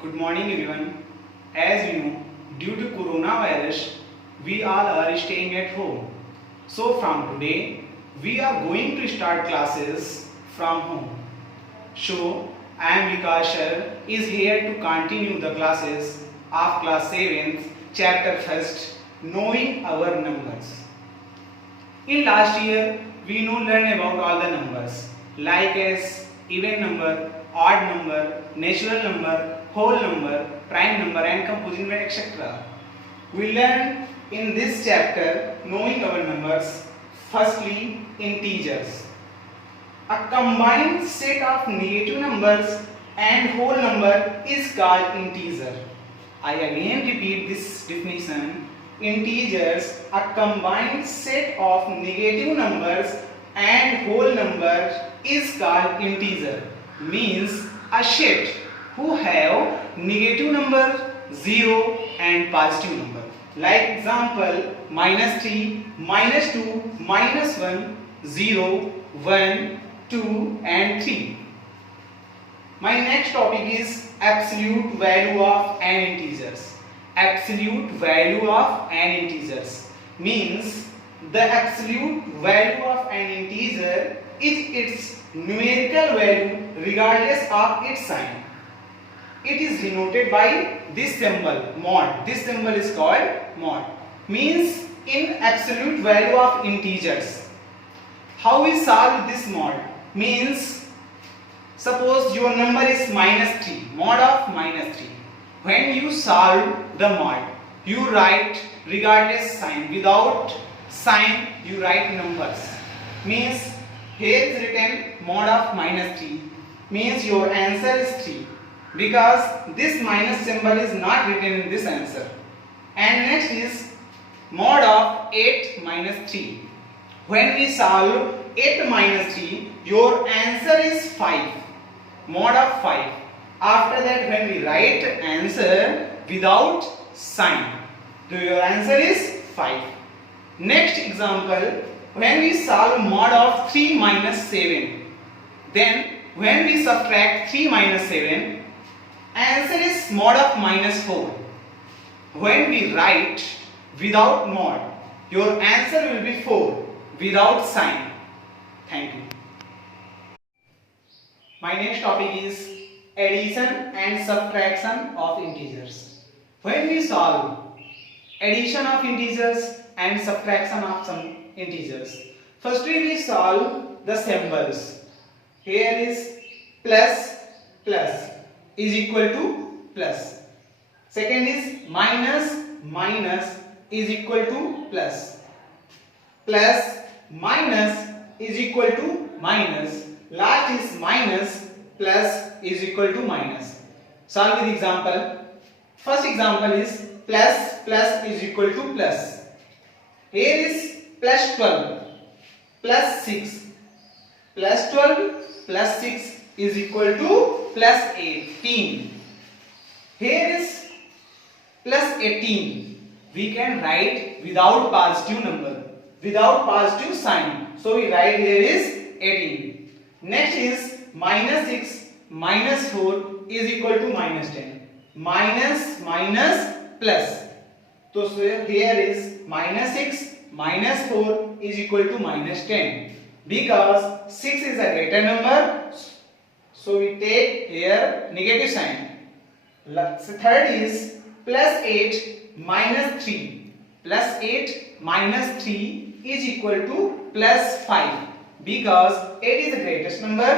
Good morning everyone. As you know, due to coronavirus, we all are staying at home. So from today, we are going to start classes from home. So I am Vikas Sir is here to continue the classes of class 7th chapter 1st, knowing our numbers. In last year, we learn about all the numbers like as even number, odd number, natural number, whole number, prime number and composite number, etc. We learn in this chapter knowing our numbers. Firstly, integers. A combined set of negative numbers and whole number is called integer. I again repeat this definition. Integers, a combined set of negative numbers and whole number is called integer. Means a set who have negative number, 0 and positive number. Like example, -3, -2, -1, 0, 1, 2 and 3. My next topic is absolute value of n integers. Absolute value of n integers means the absolute value of an integer is its numerical value regardless of its sign. It is denoted by this symbol mod. This symbol is called mod. Means in absolute value of integers. How we solve this mod? Means suppose your number is -3, mod of -3. When you solve the mod, you write regardless sign. Without sign, you write numbers. Means here is written mod of -3. Means your answer is 3. Because this minus symbol is not written in this answer. And next is mod of 8 minus 3. When we solve 8 minus 3, your answer is 5. Mod of 5. After that, when we write answer without sign, your answer is 5. Next example, when we solve mod of 3 minus 7, then when we subtract 3 minus 7, answer is mod of -4. When we write without mod, your answer will be 4 without sign. Thank you. My next topic is addition and subtraction of integers. When we solve addition of integers and subtraction of some integers, firstly we solve the symbols. Here is plus is equal to plus. Second is minus is equal to plus. Plus minus is equal to minus. Last is minus plus is equal to minus. Solve with example. First example is plus is equal to plus. Here is plus 12 plus 6. Plus 12 plus 6 is equal to plus 18. Here is plus 18. We can write without positive number, without positive sign. So we write here is 18. Next is -6 minus 4 is equal to -10. Minus plus. So here is -6 minus 4 is equal to -10. Because 6 is a greater number, so we take here negative sign. Third is plus 8 minus 3. Plus 8 minus 3 is equal to plus 5. Because 8 is the greatest number,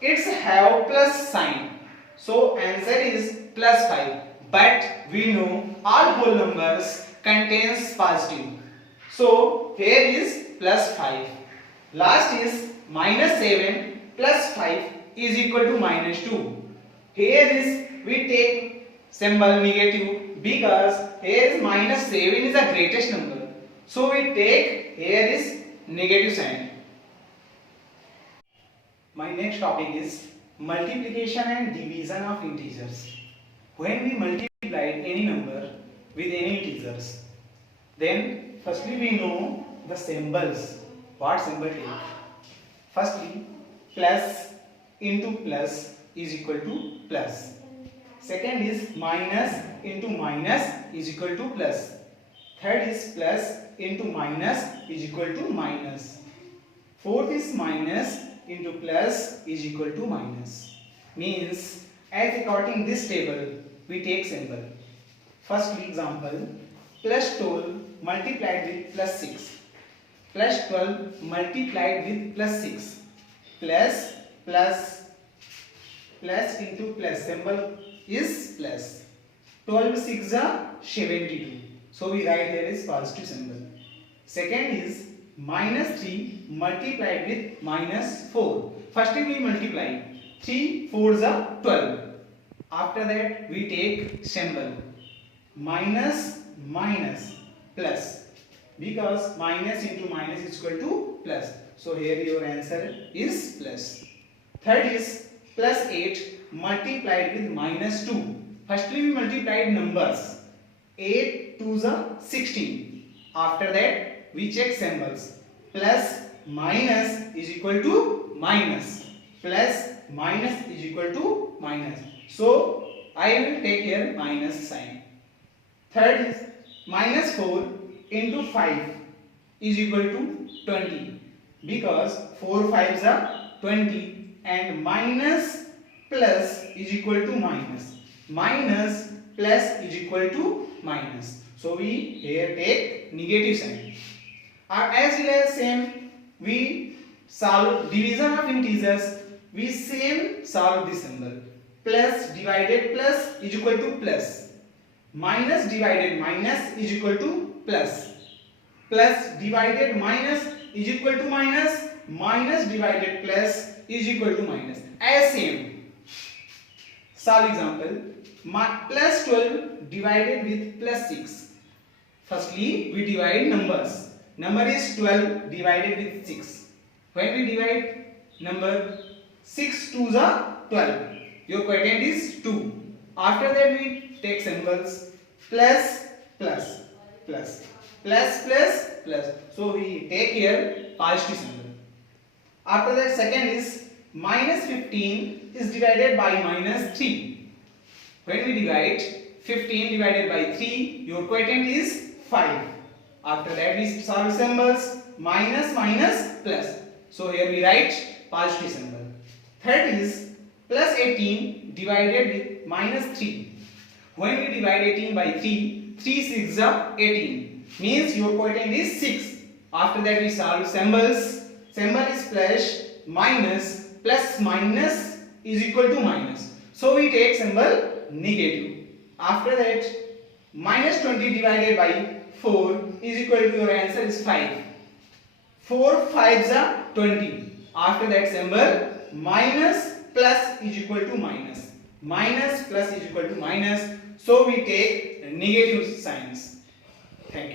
it's have plus sign. So answer is plus 5. But we know all whole numbers contains positive. So here is plus 5. Last is -7 plus 5 is equal to -2. Here is we take symbol negative because here is -7 is the greatest number. So we take here is negative sign. My next topic is multiplication and division of integers. When we multiply any number with any integers, then firstly we know the symbols. What symbol take? Firstly, plus into plus is equal to plus. Second is minus into minus is equal to plus. Third is plus into minus is equal to minus. Fourth is minus into plus is equal to minus. Means as according this table we take symbol. First example, plus 12 multiplied with plus 6. Plus 12 multiplied with plus 6. Plus into plus, symbol is plus. 12 6 are 72. So we write here is positive symbol. Second is minus 3 multiplied with minus 4. First we multiply. 3 4s are 12. After that we take symbol. Minus plus, because minus into minus is equal to plus. So here your answer is plus. Third is plus 8 multiplied with minus 2. Firstly we multiplied numbers. 8 2s are 16. After that we check symbols. Plus minus is equal to minus. Plus minus is equal to minus. So I will take here minus sign. Third is minus 4 into 5 is equal to 20, because 4 5s are 20 and minus plus is equal to minus. Minus plus is equal to minus. So we here take negative sign. As well as same we solve division of integers, we same solve this symbol. Plus divided plus is equal to plus. Minus divided minus is equal to plus. Plus divided minus is equal to minus. Minus divided plus is equal to minus. As same. Solve example. Plus 12 divided with plus 6. Firstly, we divide numbers. Number is 12 divided with 6. When we divide number, 6 2s are 12. Your quotient is 2. After that we take symbols. Plus. So we take here positive symbol. After that second is minus 15 is divided by minus 3. When we divide 15 divided by 3, your quotient is 5. After that we solve symbols. Minus plus. So here we write positive symbol. Third is plus 18 divided with minus 3. When we divide 18 by 3, 3 6 are 18. Means your quotient is 6. After that we solve symbols. Symbol is plus minus is equal to minus. So we take symbol negative. After that minus 20 divided by 4 is equal to, your answer is 5. 4 5s are 20. After that symbol minus plus is equal to minus. Minus plus is equal to minus. So we take negative signs. Thank you.